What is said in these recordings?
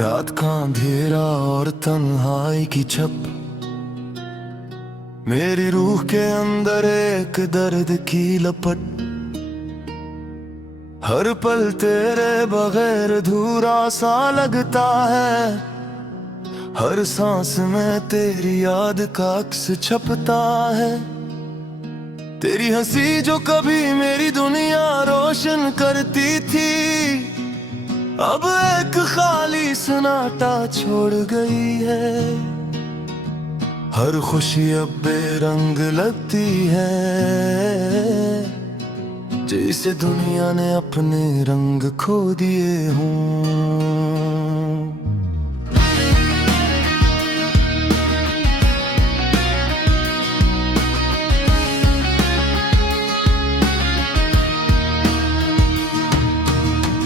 रात का अंधेरा और तन्हाई की छप, मेरी रूह के अंदर एक दर्द की लपट। हर पल तेरे बगैर अधूरा सा लगता है, हर सांस में तेरी याद का अक्स छपता है। तेरी हंसी जो कभी मेरी दुनिया रोशन करती थी, अब एक खाली सन्नाटा छोड़ गई है। हर खुशी अब बेरंग लगती है, जैसे दुनिया ने अपने रंग खो दिए हों।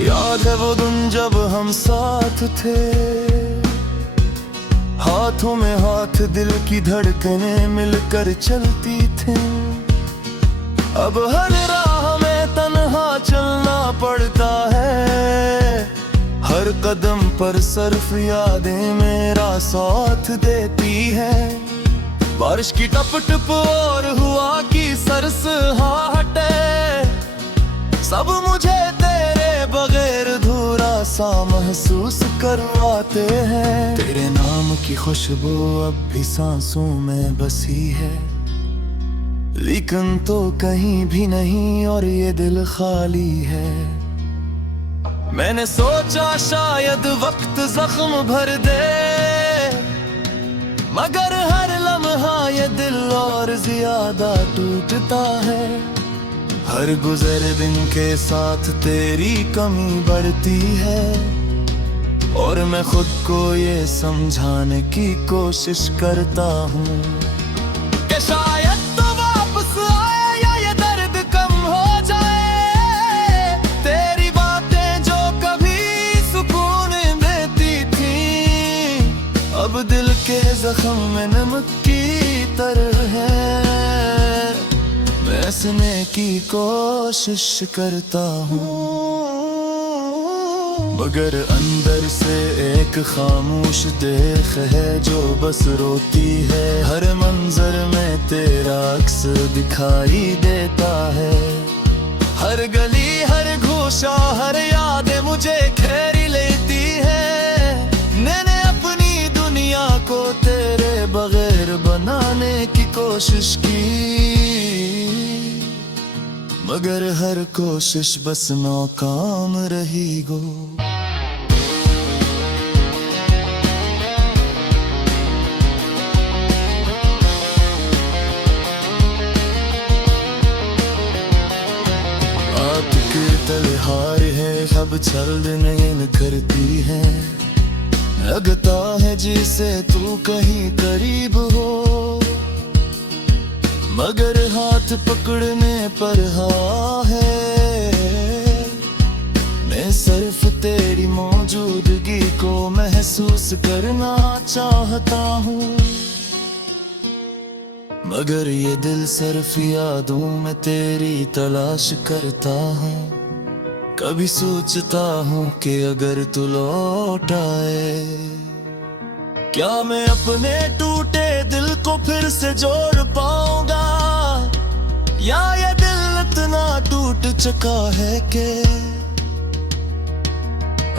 याद है वो दिन जब हम साथ थे, हाथों में हाथ दिल की धड़कनें मिलकर चलती थी। अब हर राह में तन्हा चलना पड़ता है, हर कदम पर सिर्फ यादें मेरा साथ देती है। बारिश की टप टप और हुआ की सरसराहट, सब मुझे बगैर अधूरा सा महसूस करवाते हैं। तेरे नाम की खुशबू अब भी सांसों में बसी है, लेकिन तो कहीं भी नहीं और ये दिल खाली है। मैंने सोचा शायद वक्त जख्म भर दे, मगर हर लम्हा ये दिल और ज्यादा टूटता है। हर गुजर दिन के साथ तेरी कमी बढ़ती है, और मैं खुद को ये समझाने की कोशिश करता हूँ कि शायद तो वापस आए या ये दर्द कम हो जाए। तेरी बातें जो कभी सुकून देती थी, अब दिल के जख्म में नमक की तरह है। हंसने की कोशिश करता हूँ, मगर अंदर से एक खामोश देख है जो बस रोती है। हर मंजर में तेरा अक्स दिखाई देता है, हर गली हर घोषा हर याद मुझे घेरी लेती है। मैंने अपनी दुनिया को तेरे बगैर बनाने की कोशिश की, मगर हर कोशिश बस नाकाम रही गो। आपके तलहार है अब छल नयन करती है, लगता है जिसे तू कहीं करीब हो, मगर हाथ पकड़ने पर हाँ है। मैं सिर्फ तेरी मौजूदगी को महसूस करना चाहता हूँ, मगर ये दिल सिर्फ यादों में तेरी तलाश करता हूँ। कभी सोचता हूँ कि अगर तू लौट आए, क्या मैं अपने टूटे दिल को फिर से जोड़ पाऊंगा, या ये दिल इतना टूट चुका है कि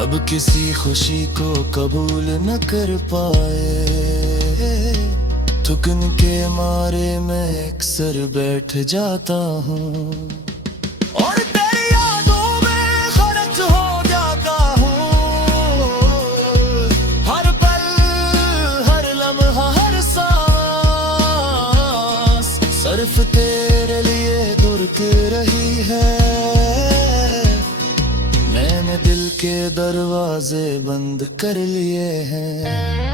अब किसी खुशी को कबूल न कर पाए। थकन के मारे मैं अक्सर बैठ जाता हूँ और तेरी यादों में खर्च हो जाता हूँ। हर पल हर लम्हा हर सांस सिर्फ तेरे लिए दुर्क रही है। मैंने दिल के दरवाजे बंद कर लिए हैं।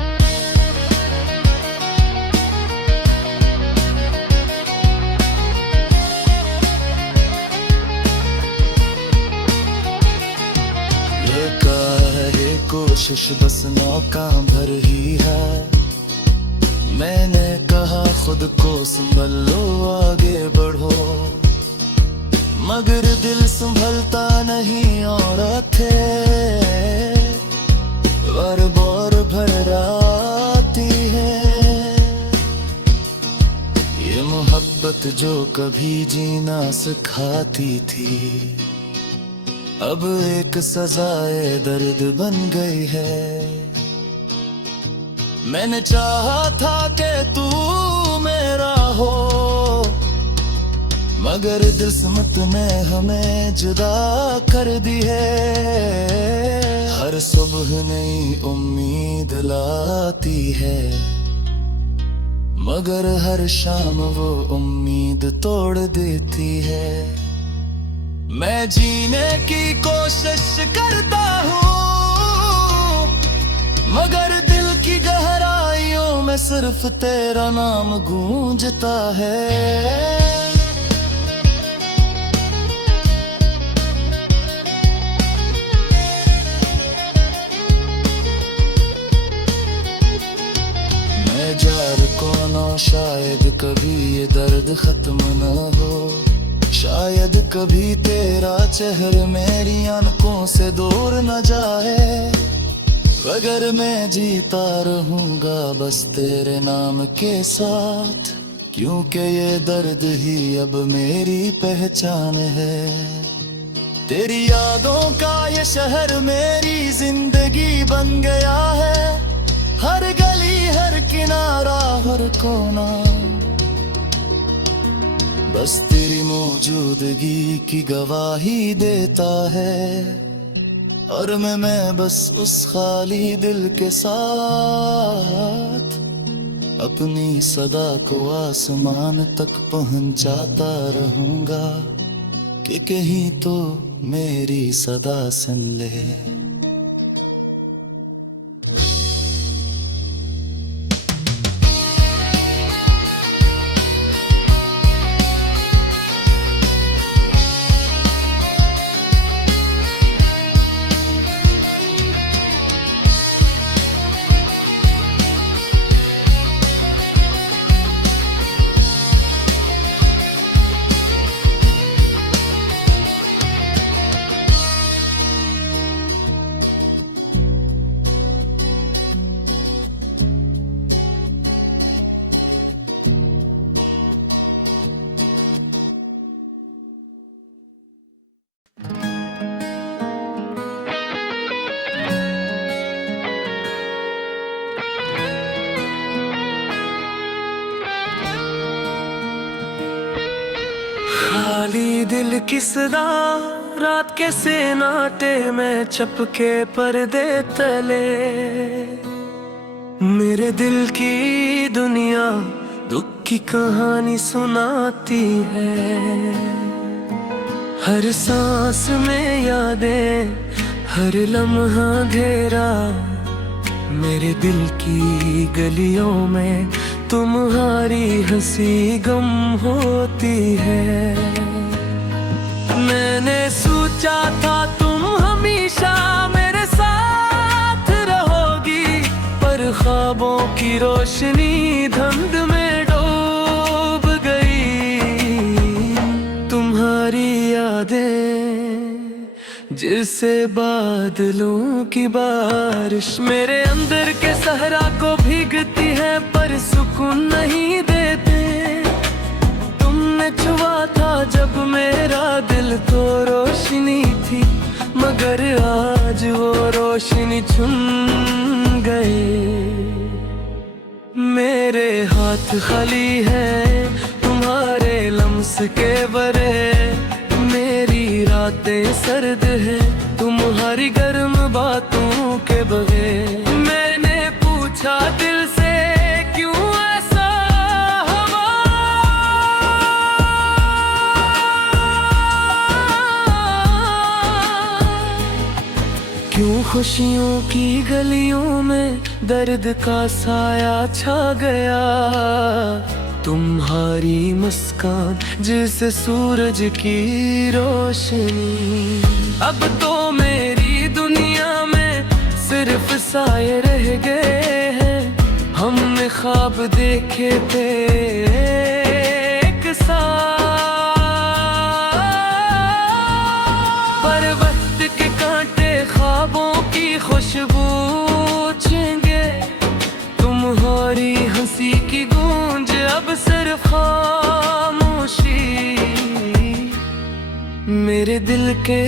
कोशिश बस नाकाम भर ही है। मैंने कहा खुद को संभल लो आगे बढ़ो, मगर दिल संभलता नहीं और थे बार मोहब्बत जो कभी जीना सिखाती थी, अब एक सजाए दर्द बन गई है। मैंने चाहा था कि तू मेरा हो, मगर किस्मत ने हमें जुदा कर दी है। हर सुबह नई उम्मीद लाती है, मगर हर शाम वो उम्मीद तोड़ देती है। मैं जीने की कोशिश करता हूँ, मगर दिल की गहराइयों में सिर्फ तेरा नाम गूंजता है। जार कोनो शायद कभी ये दर्द खत्म न हो, शायद कभी तेरा चेहरा मेरी आंखों से दूर न जाए। अगर मैं जीता रहूंगा बस तेरे नाम के साथ, क्योंकि ये दर्द ही अब मेरी पहचान है। तेरी यादों का ये शहर मेरी जिंदगी बन गया है, हर गली हर किनारा हर कोना बस तेरी मौजूदगी की गवाही देता है। और मैं बस उस खाली दिल के साथ अपनी सदा को आसमान तक पहुंचाता रहूंगा, कि कहीं तो मेरी सदा सुन ले। खाली दिल की सदा रात के सन्नाटे में चपके पर्दे तले, मेरे दिल की दुनिया दुख की कहानी सुनाती है। हर सांस में यादें हर लम्हा घेरा, मेरे दिल की गलियों में तुम्हारी हंसी गम होती है। मैंने सोचा था तुम हमेशा मेरे साथ रहोगी, पर ख्वाबों की रोशनी धुंध में डूब गई। तुम्हारी यादें जिसे बादलों की बारिश मेरे अंदर के सहरा को भीगती है, पर सुकून नहीं देते। तुमने छुआ था जब मेरा दिल तो रोशनी थी, मगर आज वो रोशनी छुन गए। मेरे हाथ खाली है तुम्हारे लम्स के बरे, मेरी रातें सर्द है तुम्हारी गर्म बातों के बगैर। मैंने पूछा दिल से क्यों ऐसा हुआ, क्यों खुशियों की गलियों में दर्द का साया छा गया। तुम्हारी मुस्कान जिस सूरज की रोशनी, अब तो मेरी दुनिया में सिर्फ साए रह गए हैं। हमने ख्वाब देखे थे एक साथ, पर वक्त के कांटे ख्वाबों की खुशबू छींगे। तुम्हारी हंसी की गूंज अब सिर्फ खाम खामोशी। मेरे दिल के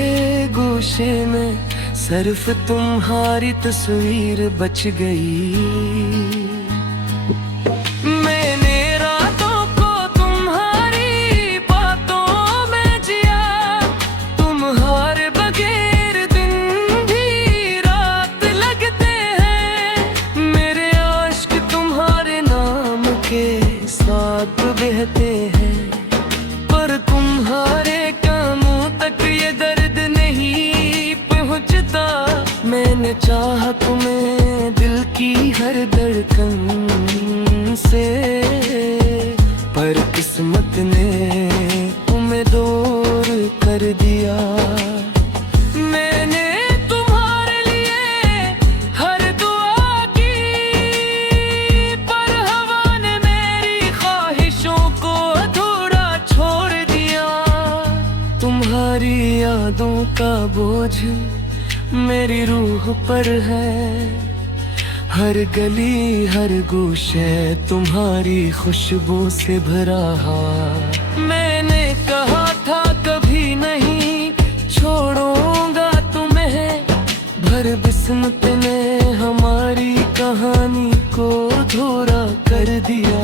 गोशे में सिर्फ तुम्हारी तस्वीर बच गई। मैंने रातों को तुम्हारी बातों में जिया, तुम्हारे बगैर दिन भी रात लगते हैं। मेरे आशिक तुम्हारे नाम के साथ बहते हैं, पर तुम्हारे कानों तक ये दर्द नहीं पहुंचता। मैंने चाहा तुम्हें दिल की हर धड़कन से, पर किस्मत ने तुम्हें दूर कर दिया। मैंने तुम्हारे लिए हर दुआ की, पर हवा ने मेरी ख्वाहिशों को अधूरा छोड़ दिया। तुम्हारी यादों का बोझ मेरी रूह पर है, हर गली हर गोशे तुम्हारी खुशबू से भरा है। मैंने कहा था कभी नहीं छोड़ूंगा तुम्हें, भर बिस्मत ने हमारी कहानी को अधूरा कर दिया।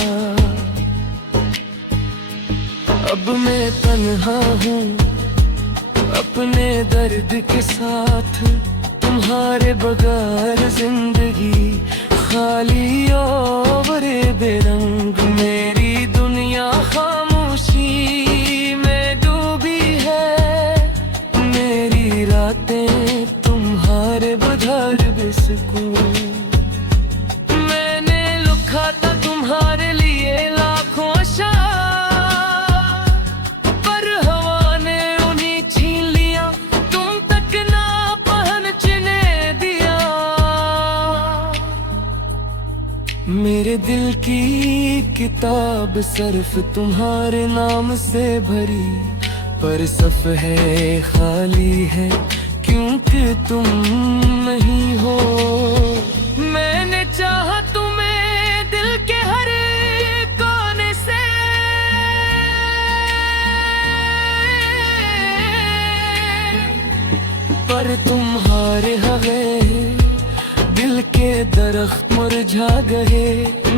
अब मैं तन्हा हूँ अपने दर्द के साथ, तुम्हारे बगैर जिंदगी खाली और बेरंग। मेरी दुनिया खामोशी में डूबी है, मेरी रातें तुम्हारे बगैर बेसुकून। मैंने लिखा था तुम्हारे लिए लाखों अशआर, पर हवा ने उन्हें छीन लिया, तुम तक ना पहचाने दिया। मेरे दिल की किताब सिर्फ तुम्हारे नाम से भरी, पर सफ़े खाली है क्योंकि तुम नहीं हो। मैंने चाहा तुम्हें दिल के हर कोने से, पर तुम्हारे हवे दिल के दरख्त मुरझा गए।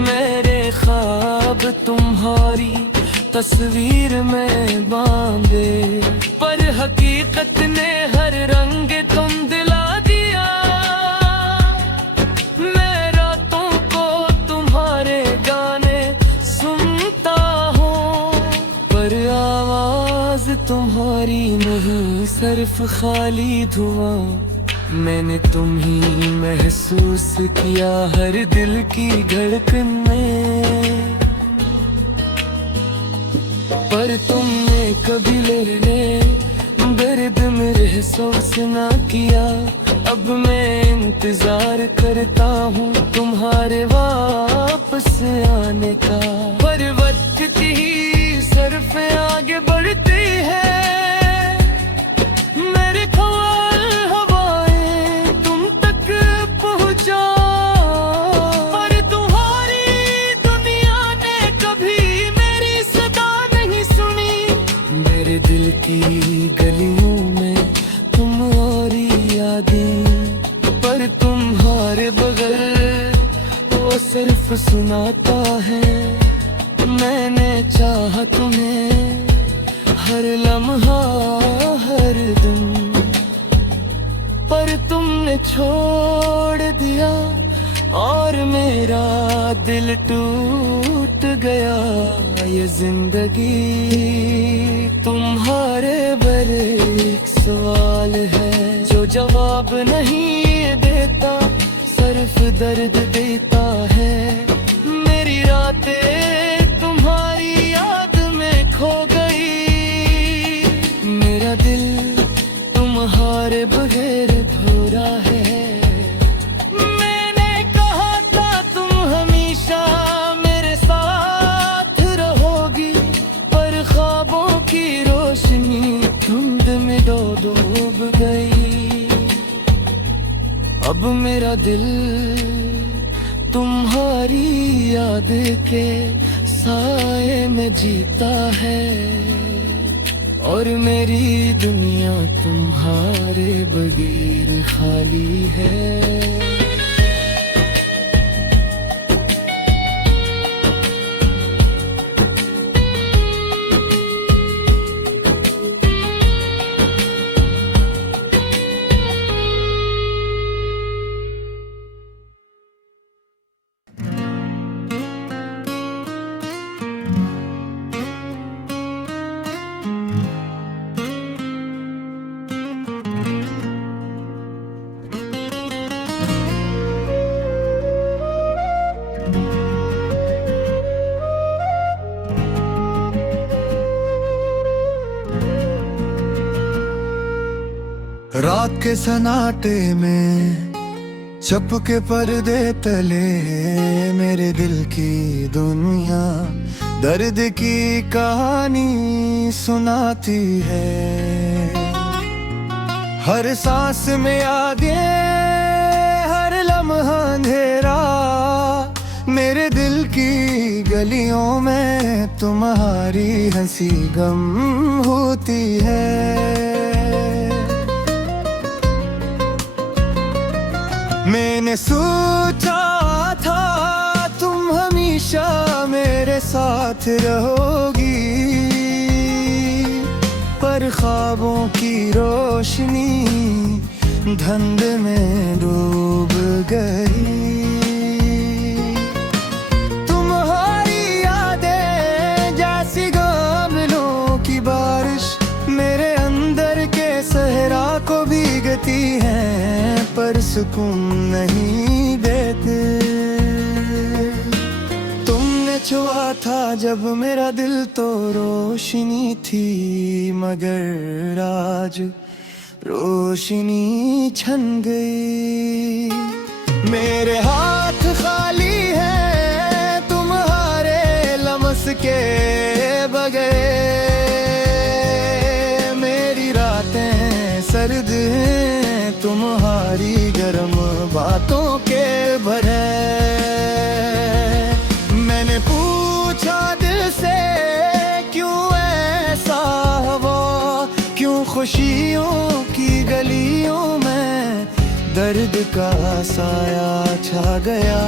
मेरे ख्वाब तुम्हारी तस्वीर में बांधे, पर हकीकत ने हर रंग तुम दिला दिया। मैं रातों को तुम्हारे गाने सुनता हूँ, पर आवाज तुम्हारी नहीं सिर्फ खाली धुआं। मैंने तुम ही महसूस किया हर दिल की धड़कन में, पर तुमने कभी लेने दर्द में महसूस ना किया। अब मैं इंतजार करता हूँ तुम्हारे वापस आने का, पर वक्त ही सिर्फ आगे बढ़ती है। मेरे ख्याल हवाएं तुम तक पहुँचा, पर तुम्हारी दुनिया ने कभी मेरी सदा नहीं सुनी। मेरे दिल की गलियों में तुम और यादें, पर तुम्हारे बगैर वो सिर्फ सुनाता है। मैंने चाहा तुम्हें हर लम्हा हर दिन, पर तुमने छोड़ दिया और मेरा दिल टूट गया। ये जिंदगी तुम्हारे बड़े एक सवाल है, जो जवाब नहीं देता सिर्फ दर्द देता है। मेरी रातें तुम्हारी याद में खो गई, मेरा दिल तुम्हारे बगैर अधूरा है। मैंने कहा था तुम हमेशा मेरे साथ रहोगी, पर ख्वाबों की रोशनी धुंध में डूब गई। अब मेरा दिल तुम्हारी याद के साए में जीता है, और मेरी दुनिया तुम्हारे बगैर खाली है। रात के सन्नाटे में छुप के पर्दे तले मेरे दिल की दुनिया दर्द की कहानी सुनाती है। हर सांस में यादें, हर लम्हा अंधेरा, मेरे दिल की गलियों में तुम्हारी हंसी गम होती है। मैंने सोचा था तुम हमेशा मेरे साथ रहोगी, पर ख्वाबों की रोशनी धुंध में डूब गई। तुम्हारी यादें जैसी गमलों की बारिश मेरे अंदर के सहरा को भीगती हैं, पर सुकून नहीं देते। तुमने छुआ था जब मेरा दिल तो रोशनी थी, मगर आज रोशनी छन गई। मेरे हाथ खाली हैं तुम्हारे लम्स के बगैर, मेरी रातें सर्द हैं तुम्हारी गर्म बातों के भरे। मैंने पूछा दिल से क्यों ऐसा हुआ, क्यों खुशियों की गलियों में दर्द का साया छा गया।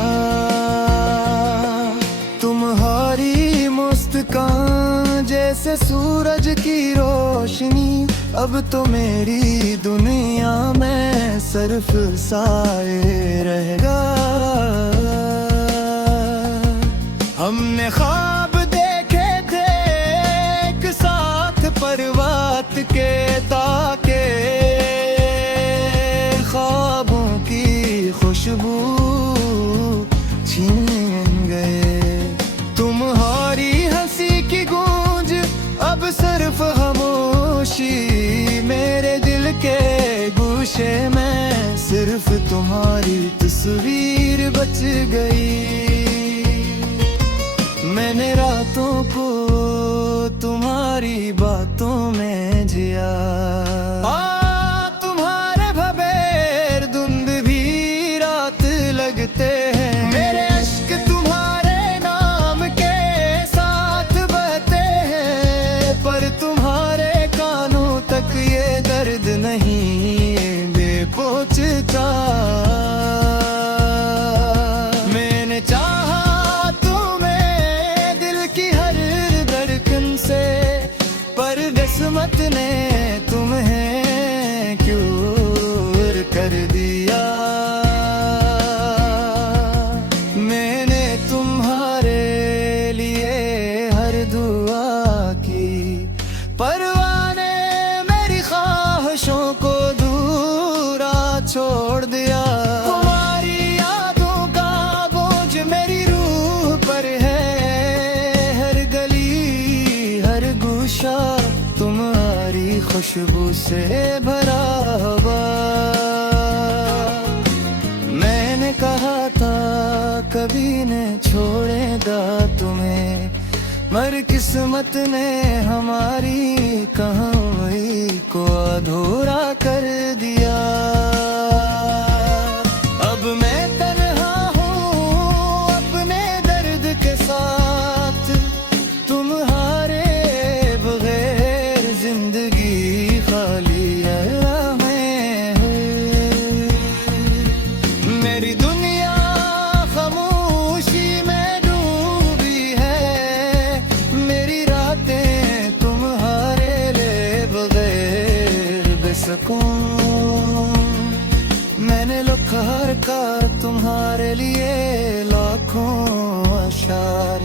तुम्हारी मुस्कान जैसे सूरज की रोशनी अब तो मेरी दुनिया में सिर्फ साए रहेगा। हमने ख्वाब देखे थे एक साथ पर्वत के ताके, ख्वाबों की खुशबू छीन गए। तुम्हारी हंसी की गूंज अब सिर्फ खामोशी, मेरे दिल के गोशे में सिर्फ तुम्हारी तस्वीर बच गई। मैंने रातों को तुम्हारी बातों में जिया, तुम्हारे भबेर धुंध भी रात लगते हैं। मेरे अश्क तुम्हारे नाम के साथ बहते हैं, पर तुम्हारे कानों तक ये दर्द नहीं पहुंचता। मैंने चाहा तुम्हें दिल की हर धड़कन से, पर किस्मत ने तुम्हें क्यों कर दिया। मैंने तुम्हारे लिए हर दुआ की, परवाने मेरी ख्वाहिशों को छोड़ दिया। तुम्हारी यादों का बोझ मेरी रूह पर है, हर गली हर गोशा तुम्हारी खुशबू से भरा हुआ। मैंने कहा था कभी न छोड़ेगा तुम्हें, मगर किस्मत ने हमारी कहानी को अधूरा कर दिया। अब मैं तन्हा हूँ अपने दर्द के साथ, सुकून। मैंने लिखा तुम्हारे लिए लाखों अशार,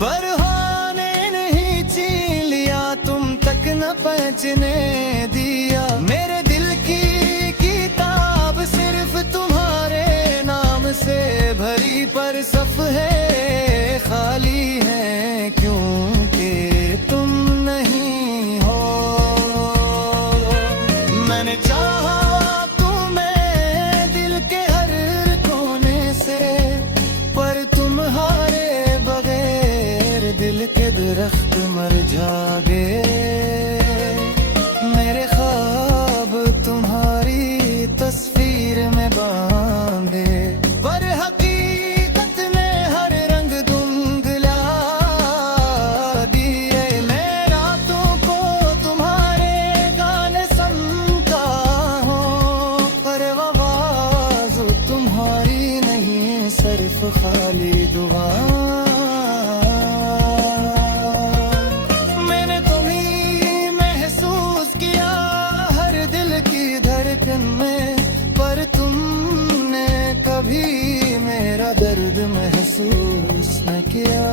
पर होने नहीं छीन लिया, तुम तक न पहुंचने दिया। मेरे दिल की किताब सिर्फ तुम्हारे नाम से भरी, पर सफ़े खाली है क्योंकि तुम नहीं हो। मैंने चाहा तुम्हें दिल के हर कोने से, पर तुम्हारे बगैर दिल के दरख्त मर जागे। मेरे ख्वाब तुम्हारी तस्वीर में बांधे, पर हकीकत में हर रंग धुंधला दिए। मैं रातों को तुम्हारे गाने सुनता हूँ, पर आवाज़ तुम्हारी नहीं, सिर्फ खाली दुआ। मैंने तुम्हें महसूस किया हर दिल की धड़कन में, पर तुमने कभी मेरा दर्द महसूस न किया।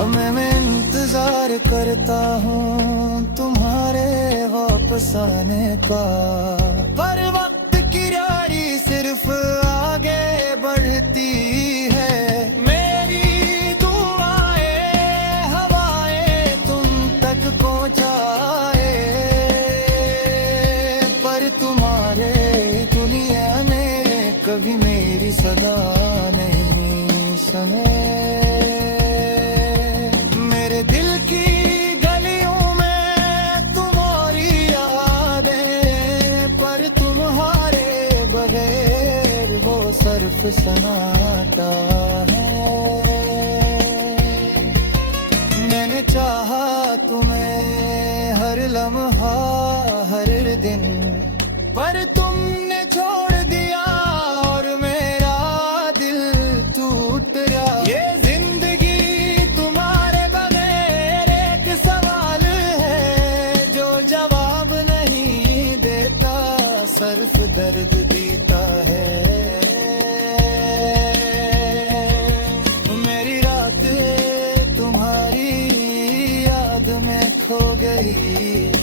अब मैं इंतजार करता हूँ तुम्हारे वापस आने का, पर वक्त की रानी सिर्फ आगे बढ़ती है। मेरी दुआएं हवाएं तुम तक पहुँचाए, पर तुम्हारे दुनिया ने कभी मेरी सदा नहीं सुने। मेरे दिल की गलियों में तुम्हारी यादें, पर तुम्हारे बगैर वो सिर्फ सन्नाटा है। मैंने चाहा तुम्हें हर लम्हा हर दिन, पर तुमने छोड़ दिया और मेरा दिल टूट गया। ये जिंदगी तुम्हारे बगैर एक सवाल है जो जवाब नहीं देता, सिर्फ दर्द देता है। मेरी रात तुम्हारी याद में खो गई।